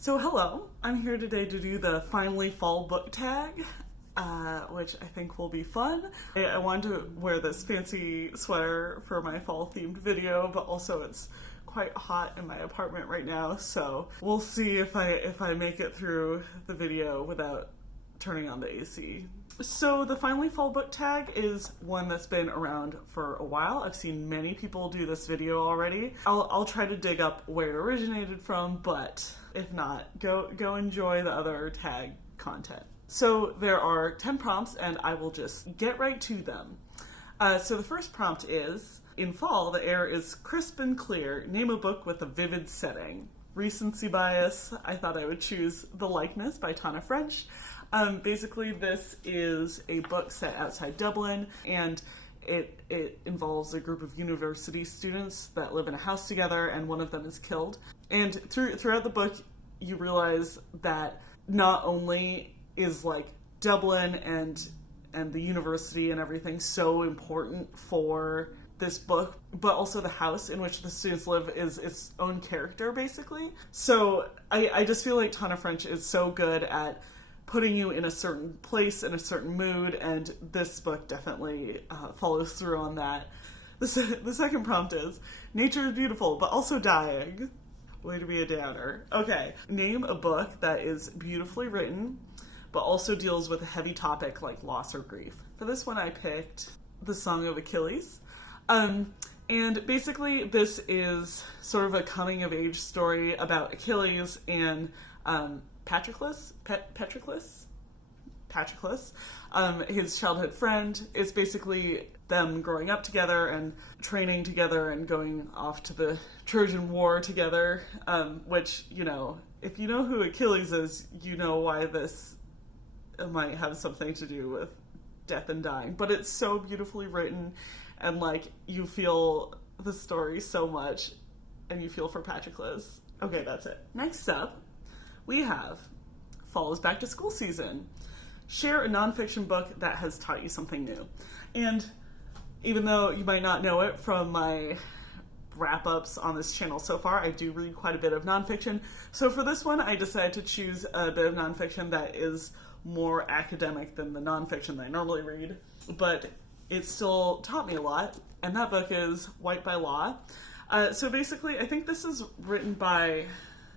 So hello, I'm here today to do the Finally Fall book tag, which I think will be fun. I wanted to wear this fancy sweater for my fall themed video, but also it's quite hot in my apartment right now, so we'll see if I make it through the video without turning on the AC. So the Finally Fall book tag is one that's been around for a while. I've seen many people do this video already. I'll try to dig up where it originated from, but if not, go enjoy the other tag content. So there are 10 prompts and I will just get right to them. So the first prompt is, in fall, the air is crisp and clear. Name a book with a vivid setting. Recency bias, I thought I would choose The Likeness by Tana French. Basically, this is a book set outside Dublin, and it involves a group of university students that live in a house together, and one of them is killed. And throughout the book, you realize that not only is like Dublin and the university and everything so important for this book, but also the house in which the students live is its own character, basically. So I just feel like Tana French is so good at putting you in a certain place, in a certain mood, and this book definitely follows through on that. The second prompt is, nature is beautiful, but also dying. Way to be a downer. Okay, name a book that is beautifully written, but also deals with a heavy topic like loss or grief. For this one, I picked The Song of Achilles. And basically, this is sort of a coming-of-age story about Achilles and Patroclus, his childhood friend. It's basically them growing up together and training together and going off to the Trojan War together, which, you know, if you know who Achilles is, you know why this might have something to do with death and dying. But it's so beautifully written, and, like, you feel the story so much, and you feel for Patroclus. Okay, that's it. Next up, we have fall is back to school season. Share a nonfiction book that has taught you something new. And even though you might not know it from my wrap-ups on this channel so far, I do read quite a bit of nonfiction. So for this one, I decided to choose a bit of nonfiction that is more academic than the nonfiction that I normally read, but it still taught me a lot, and that book is White by Law. So basically, I think this is written by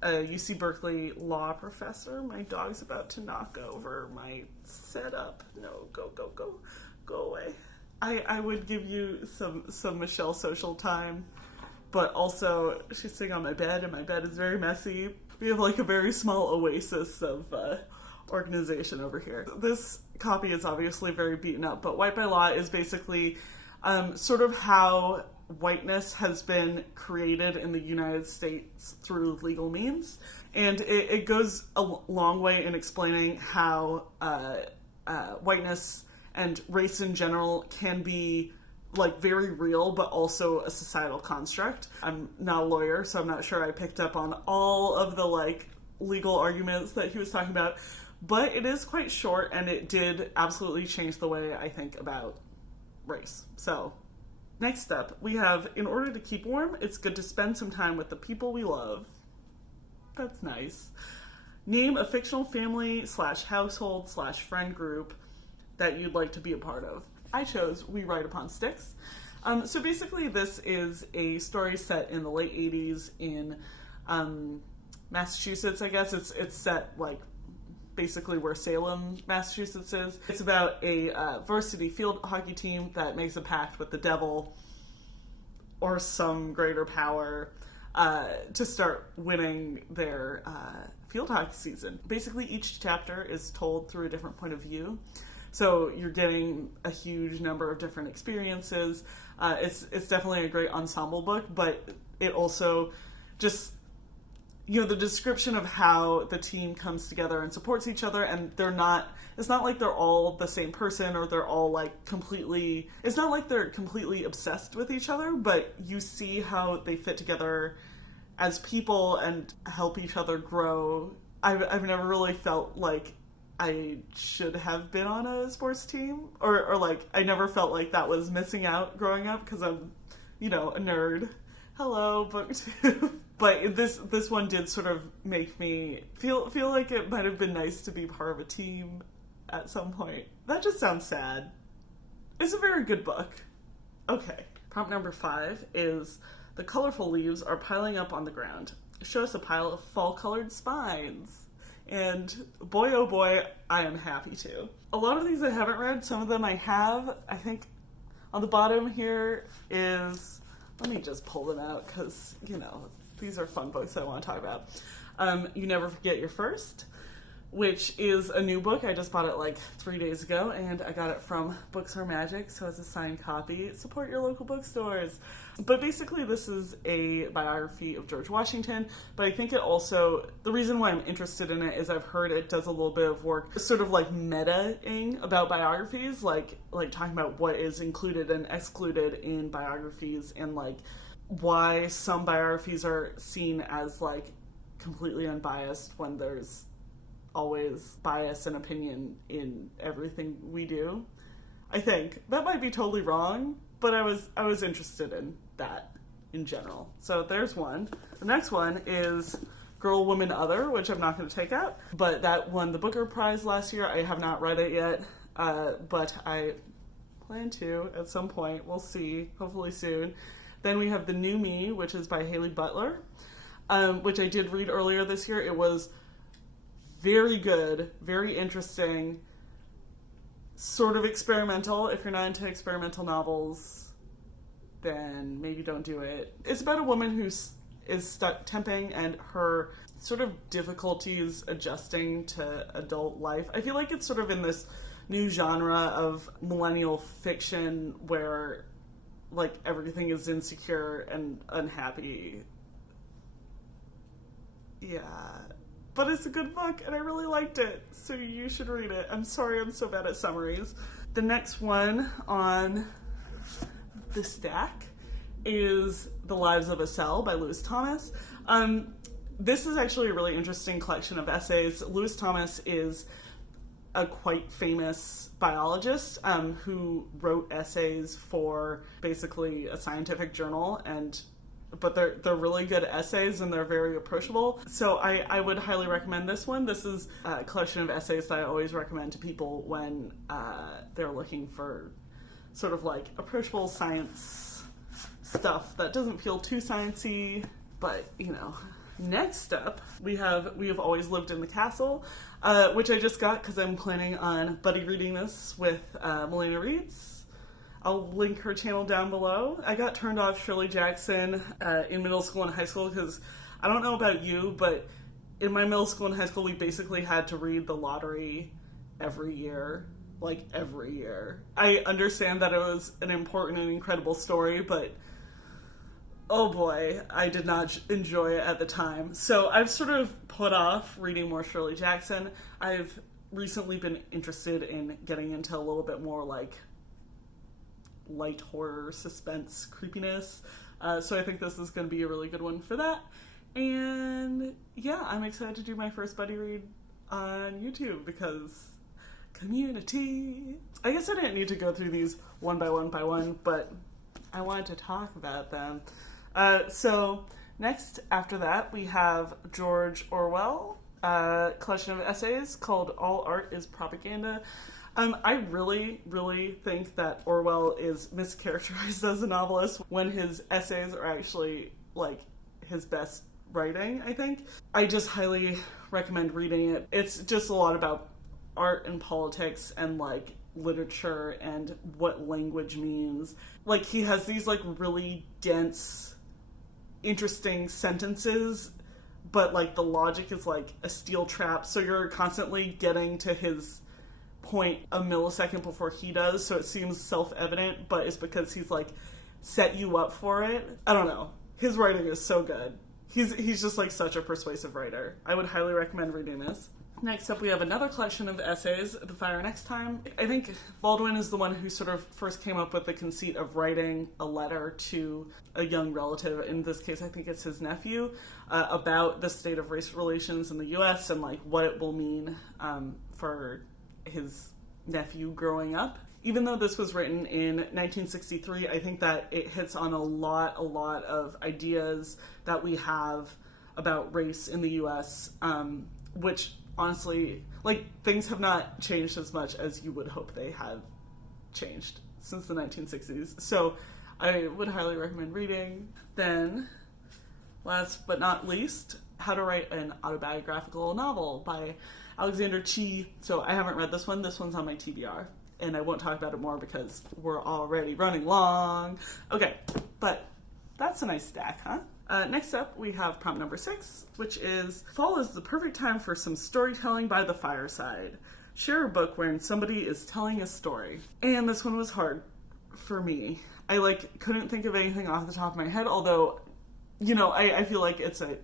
a UC Berkeley law professor. My dog's about to knock over my setup. No, go away. I would give you some Michelle social time, but also she's sitting on my bed, and my bed is very messy. We have like a very small oasis of organization over here. This copy is obviously very beaten up, but White by Law is basically sort of how whiteness has been created in the United States through legal means, and it goes a long way in explaining how whiteness and race in general can be like very real, but also a societal construct. I'm not a lawyer, so I'm not sure I picked up on all of the like legal arguments that he was talking about, but it is quite short, and it did absolutely change the way I think about race. So next up, we have, in order to keep warm, it's good to spend some time with the people we love. That's nice. Name a fictional family / household / friend group that you'd like to be a part of. I chose We Ride Upon Sticks. So basically this is a story set in the late 80s in Massachusetts, I guess. It's set like basically where Salem, Massachusetts is. It's about a varsity field hockey team that makes a pact with the devil or some greater power to start winning their field hockey season. Basically, each chapter is told through a different point of view. So you're getting a huge number of different experiences. It's definitely a great ensemble book, but it also just, you know, the description of how the team comes together and supports each other, and it's not like they're all the same person, or they're all like it's not like they're completely obsessed with each other, but you see how they fit together as people and help each other grow. I've never really felt like I should have been on a sports team, or like I never felt like that was missing out growing up, because I'm, you know, a nerd. Hello, booktube. But this one did sort of make me feel like it might have been nice to be part of a team at some point. That just sounds sad. It's a very good book. Okay. Prompt number 5 is, the colorful leaves are piling up on the ground. Show us a pile of fall-colored spines. And boy, oh boy, I am happy to. A lot of these I haven't read. Some of them I have. I think on the bottom here is... Let me just pull them out because, you know, these are fun books I want to talk about. You Never Forget Your First, which is a new book. I just bought it like 3 days ago, and I got it from Books Are Magic, so it's a signed copy. Support your local bookstores. But basically this is a biography of George Washington, but I think it also, the reason why I'm interested in it is I've heard it does a little bit of work sort of like meta-ing about biographies, like talking about what is included and excluded in biographies, and like why some biographies are seen as like completely unbiased when there's always bias and opinion in everything we do. I think that might be totally wrong, but I was interested in that in general. So there's one. The next one is Girl, Woman, Other, which I'm not going to take out, but that won the Booker Prize last year. I have not read it yet, but I plan to at some point. We'll see, hopefully soon. Then we have The New Me, which is by Halle Butler, which I did read earlier this year. It was very good, very interesting, sort of experimental. If you're not into experimental novels, then maybe don't do it. It's about a woman who is stuck temping and her sort of difficulties adjusting to adult life. I feel like it's sort of in this new genre of millennial fiction where like everything is insecure and unhappy. Yeah. But it's a good book, and I really liked it, so you should read it. I'm sorry I'm so bad at summaries. The next one on the stack is The Lives of a Cell by Lewis Thomas. This is actually a really interesting collection of essays. Lewis Thomas is a quite famous biologist who wrote essays for basically a scientific journal, but they're really good essays and they're very approachable. So I would highly recommend this one. This is a collection of essays that I always recommend to people when they're looking for sort of like approachable science stuff that doesn't feel too sciencey, but you know. Next up, we have Always Lived in the Castle, which I just got because I'm planning on buddy reading this with Melina Reeds. I'll link her channel down below. I got turned off Shirley Jackson in middle school and high school because I don't know about you, but in my middle school and high school, we basically had to read The Lottery every year. Like, every year. I understand that it was an important and incredible story, but oh boy, I did not enjoy it at the time. So I've sort of put off reading more Shirley Jackson. I've recently been interested in getting into a little bit more like light horror, suspense, creepiness. So I think this is going to be a really good one for that. And yeah, I'm excited to do my first buddy read on YouTube because community. I guess I didn't need to go through these one by one, but I wanted to talk about them. So next, after that, we have George Orwell, a collection of essays called All Art is Propaganda. I really, really think that Orwell is mischaracterized as a novelist when his essays are actually, like, his best writing, I think. I just highly recommend reading it. It's just a lot about art and politics and, like, literature and what language means. Like, he has these, like, really dense, interesting sentences, but, like, the logic is, like, a steel trap, so you're constantly getting to his point a millisecond before he does, so it seems self-evident, but it's because he's like set you up for it. I don't know. His writing is so good. He's just like such a persuasive writer. I would highly recommend reading this. Next up, we have another collection of essays, The Fire Next Time. I think Baldwin is the one who sort of first came up with the conceit of writing a letter to a young relative. In this case, I think it's his nephew, about the state of race relations in the U.S. and like what it will mean for his nephew growing up. even though this was written in 1963, I think that it hits on a lot of ideas that we have about race in the U.S., which honestly, like, things have not changed as much as you would hope they have changed since the 1960s. So I would highly recommend reading. Then, last but not least, How to Write an Autobiographical Novel by Alexander Chee. So I haven't read this one. This one's on my TBR. And I won't talk about it more because we're already running long. Okay, but that's a nice stack, huh? Next up, we have prompt number 6, which is, fall is the perfect time for some storytelling by the fireside. Share a book wherein somebody is telling a story. And this one was hard for me. I, couldn't think of anything off the top of my head, although, I feel like it's a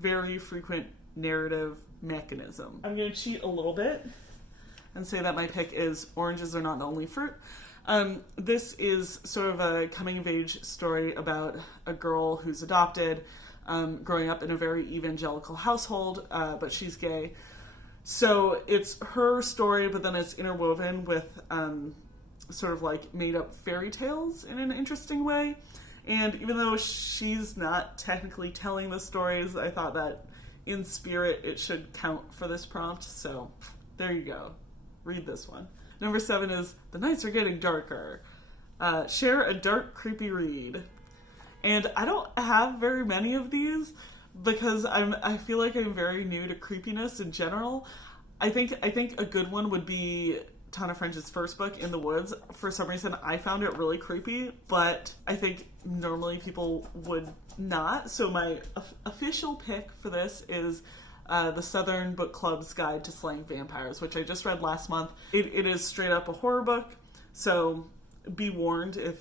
very frequent narrative mechanism. I'm going to cheat a little bit and say that my pick is Oranges Are Not the Only Fruit. This is sort of a coming-of-age story about a girl who's adopted, growing up in a very evangelical household, but she's gay. So it's her story, but then it's interwoven with sort of made-up fairy tales in an interesting way. And even though she's not technically telling the stories, I thought that in spirit it should count for this prompt. So there you go. Read this one. Number 7 is The Nights Are Getting Darker. Share a dark, creepy read. And I don't have very many of these because I feel like I'm very new to creepiness in general. I think a good one would be Tana French's first book, In the Woods. For some reason, I found it really creepy, but I think normally people would not. So my official pick for this is the Southern Book Club's Guide to Slaying Vampires, which I just read last month. It is straight up a horror book, so be warned if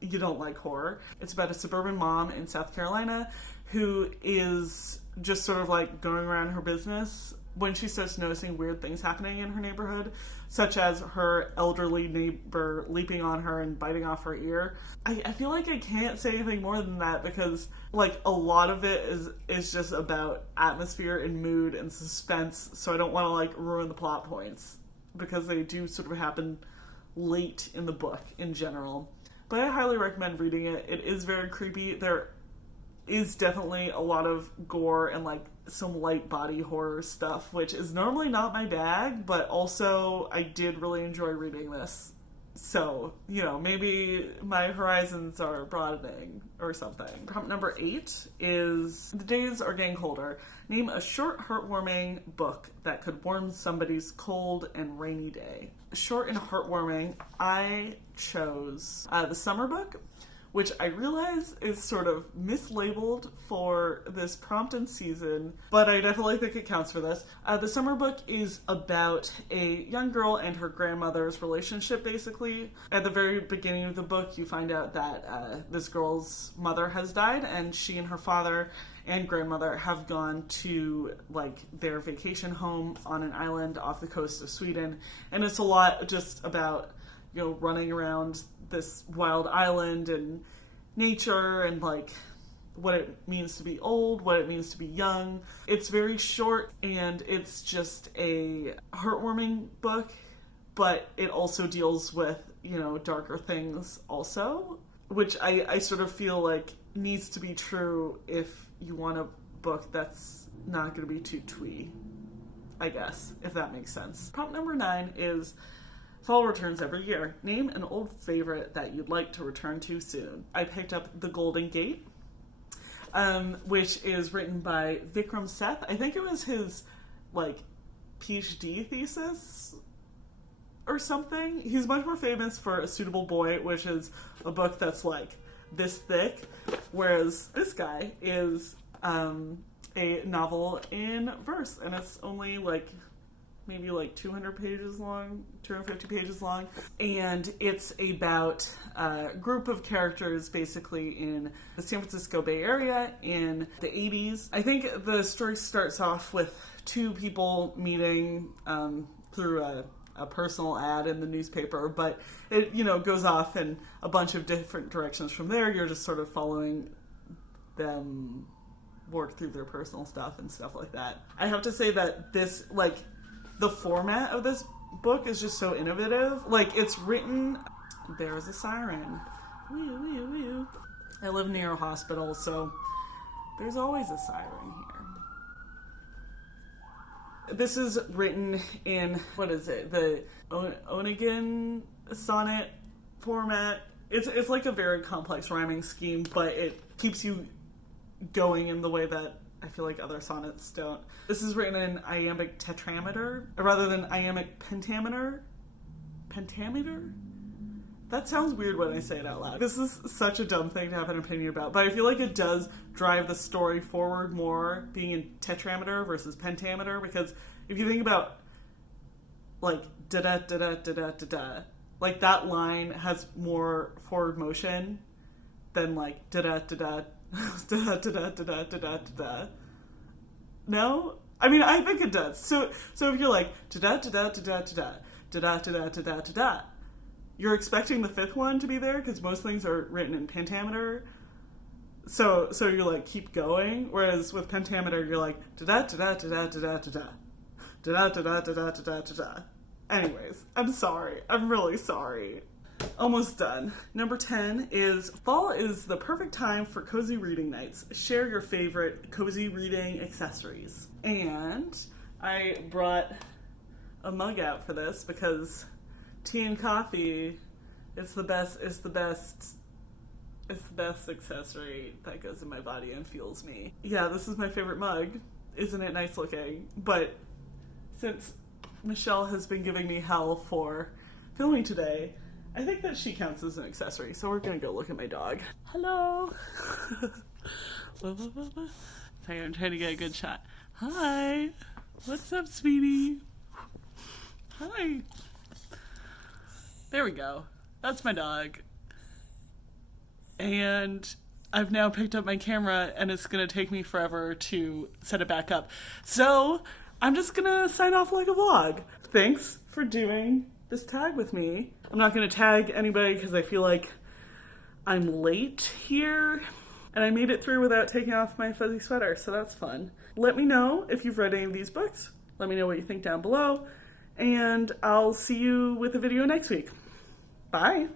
you don't like horror. It's about a suburban mom in South Carolina who is just sort of going around her business when she starts noticing weird things happening in her neighborhood, such as her elderly neighbor leaping on her and biting off her ear. I feel like I can't say anything more than that because a lot of it is just about atmosphere and mood and suspense, so I don't want to ruin the plot points because they do sort of happen late in the book in general. But I highly recommend reading it. It is very creepy. There is definitely a lot of gore and some light body horror stuff, which is normally not my bag, but also I did really enjoy reading this. So, maybe my horizons are broadening or something. Prompt number 8 is The Days Are Getting Colder. Name a short, heartwarming book that could warm somebody's cold and rainy day. Short and heartwarming, I chose the summer book, which I realize is sort of mislabeled for this prompt and season, but I definitely think it counts for this. The summer book is about a young girl and her grandmother's relationship, basically. At the very beginning of the book, you find out that this girl's mother has died, and she and her father and grandmother have gone to their vacation home on an island off the coast of Sweden, and it's a lot just about running around this wild island and nature and what it means to be old, what it means to be young. It's very short and it's just a heartwarming book, but it also deals with, darker things also, which I sort of feel needs to be true if you want a book that's not going to be too twee, I guess, if that makes sense. Prompt number 9 is Fall returns every year. Name an old favorite that you'd like to return to soon. I picked up The Golden Gate, which is written by Vikram Seth. I think it was his, PhD thesis or something. He's much more famous for A Suitable Boy, which is a book that's, this thick, whereas this guy is a novel in verse, and it's only, maybe 200 pages long, 250 pages long. And it's about a group of characters basically in the San Francisco Bay Area in the 80s. I think the story starts off with 2 people meeting through a personal ad in the newspaper, but it, goes off in a bunch of different directions from there. You're just sort of following them work through their personal stuff and stuff like that. I have to say that this, the format of this book is just so innovative. Like, it's written... There's a siren. Wee, wee, wee. I live near a hospital, so there's always a siren here. This is written in, what is it, the Onegin sonnet format. It's like a very complex rhyming scheme, but it keeps you going in the way that I feel like other sonnets don't. This is written in iambic tetrameter, rather than iambic pentameter. Pentameter? That sounds weird when I say it out loud. This is such a dumb thing to have an opinion about, but I feel like it does drive the story forward more being in tetrameter versus pentameter, because if you think about, like, da-da-da-da-da-da-da-da, like, that line has more forward motion than, like, da-da-da-da, da-da-da-da-da-da-da-da. No? I mean, I think it does. So if you're like, da-da-da-da-da-da-da, da-da-da-da-da-da-da, you're expecting the fifth one to be there because most things are written in pentameter. So you're like, keep going. Whereas with pentameter, you're like, da-da-da-da-da-da-da-da-da, da-da-da-da-da-da-da-da-da. Anyways, I'm sorry. I'm really sorry. Almost done. Number 10 is fall is the perfect time for cozy reading nights. Share your favorite cozy reading accessories. And I brought a mug out for this because tea and coffee, it's the best accessory that goes in my body and fuels me. Yeah, this is my favorite mug. Isn't it nice looking? But since Michelle has been giving me hell for filming today, I think that she counts as an accessory. So we're gonna go look at my dog. Hello. Okay, I'm trying to get a good shot. Hi. What's up, sweetie? Hi. There we go. That's my dog. And I've now picked up my camera and it's going to take me forever to set it back up. So I'm just going to sign off like a vlog. Thanks for doing this tag with me. I'm not going to tag anybody because I feel like I'm late here. And I made it through without taking off my fuzzy sweater, so that's fun. Let me know if you've read any of these books. Let me know what you think down below. And I'll see you with a video next week. Bye.